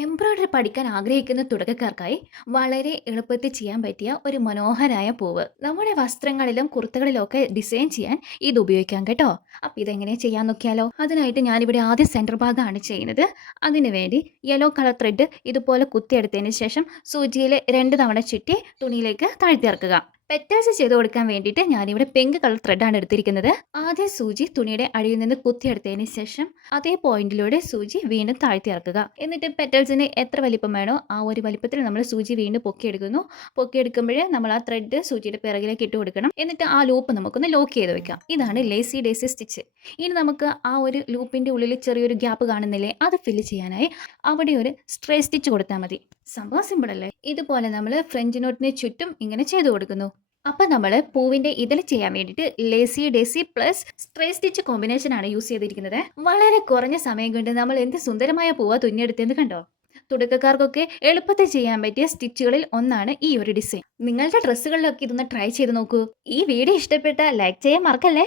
Embroidery പഠിക്കാൻ ആഗ്രഹിക്കുന്ന തുടക്കക്കാർക്കായി വളരെ എളുപ്പത്തിൽ ചെയ്യാൻ പറ്റിയ ഒരു മനോഹരമായ പൂവ് നമ്മുടെ വസ്ത്രങ്ങളിലും കുർത്തകളിലും ഒക്കെ ഡിസൈൻ ചെയ്യാൻ ഇത് ഉപയോഗിക്കാം കേട്ടോ. അപ്പം ഇതെങ്ങനെ ചെയ്യാൻ നോക്കിയാലോ. അതിനായിട്ട് ഞാനിവിടെ ആദ്യം സെൻറ്റർ ഭാഗമാണ് ചെയ്യുന്നത്. അതിനു വേണ്ടി യെല്ലോ കളർ ത്രെഡ് ഇതുപോലെ കുത്തിയെടുത്തതിന് ശേഷം സൂചിയിൽ 2 തവണ ചുറ്റി തുണിയിലേക്ക് താഴ്ത്തിയിറക്കുക. പെറ്റൽസ് ചെയ്ത് കൊടുക്കാൻ വേണ്ടിയിട്ട് ഞാനിവിടെ പിങ്ക് കളർ ത്രെഡാണ് എടുത്തിരിക്കുന്നത്. ആദ്യം സൂചി തുണിയുടെ അടിയിൽ നിന്ന് കുത്തിയെടുത്തതിന് ശേഷം അതേ പോയിന്റിലൂടെ സൂചി വീണ്ടും താഴ്ത്തി ഇറക്കുക. എന്നിട്ട് പെറ്റൽസിന് എത്ര വലിപ്പം വേണോ ആ ഒരു വലിപ്പത്തിൽ നമ്മൾ സൂചി വീണ്ടും പൊക്കിയെടുക്കുന്നു. പൊക്കിയെടുക്കുമ്പോൾ നമ്മൾ ആ ത്രെഡ് സൂചിയുടെ പിറകിലേക്ക് ഇട്ട് കൊടുക്കണം. എന്നിട്ട് ആ ലൂപ്പ് നമുക്കൊന്ന് ലോക്ക് ചെയ്ത് വെക്കാം. ഇതാണ് ലേസി ഡേസി സ്റ്റിച്ച്. ഇനി നമുക്ക് ആ ഒരു ലൂപ്പിന്റെ ഉള്ളിൽ ചെറിയൊരു ഗ്യാപ്പ് കാണുന്നില്ലേ, അത് ഫില്ല് ചെയ്യാനായി അവിടെ ഒരു സ്ട്രേ സ്റ്റിച്ച് കൊടുത്താൽ മതി. സംഭവം സിമ്പിൾ അല്ലേ. ഇതുപോലെ നമ്മൾ ഫ്രഞ്ച് നോട്ടിന് ചുറ്റും ഇങ്ങനെ ചെയ്തു കൊടുക്കുന്നു. അപ്പം നമ്മൾ പൂവിൻ്റെ ഇതൾ ചെയ്യാൻ വേണ്ടിയിട്ട് lazy daisy plus stray stitch കോമ്പിനേഷനാണ് യൂസ് ചെയ്തിരിക്കുന്നത്. വളരെ കുറഞ്ഞ സമയം കൊണ്ട് നമ്മൾ എന്ത് സുന്ദരമായ പൂവ തുന്നിയെടുത്തെന്ന് കണ്ടോ. തുടക്കക്കാർക്കൊക്കെ എളുപ്പത്തിൽ ചെയ്യാൻ പറ്റിയ സ്റ്റിച്ചുകളിൽ ഒന്നാണ് ഈ ഒരു ഡിസൈൻ. നിങ്ങളുടെ ഡ്രസ്സുകളിലൊക്കെ ഇതൊന്ന് ട്രൈ ചെയ്ത് നോക്കൂ. ഈ വീഡിയോ ഇഷ്ടപ്പെട്ട ലൈക്ക് ചെയ്യാൻ മറക്കല്ലേ.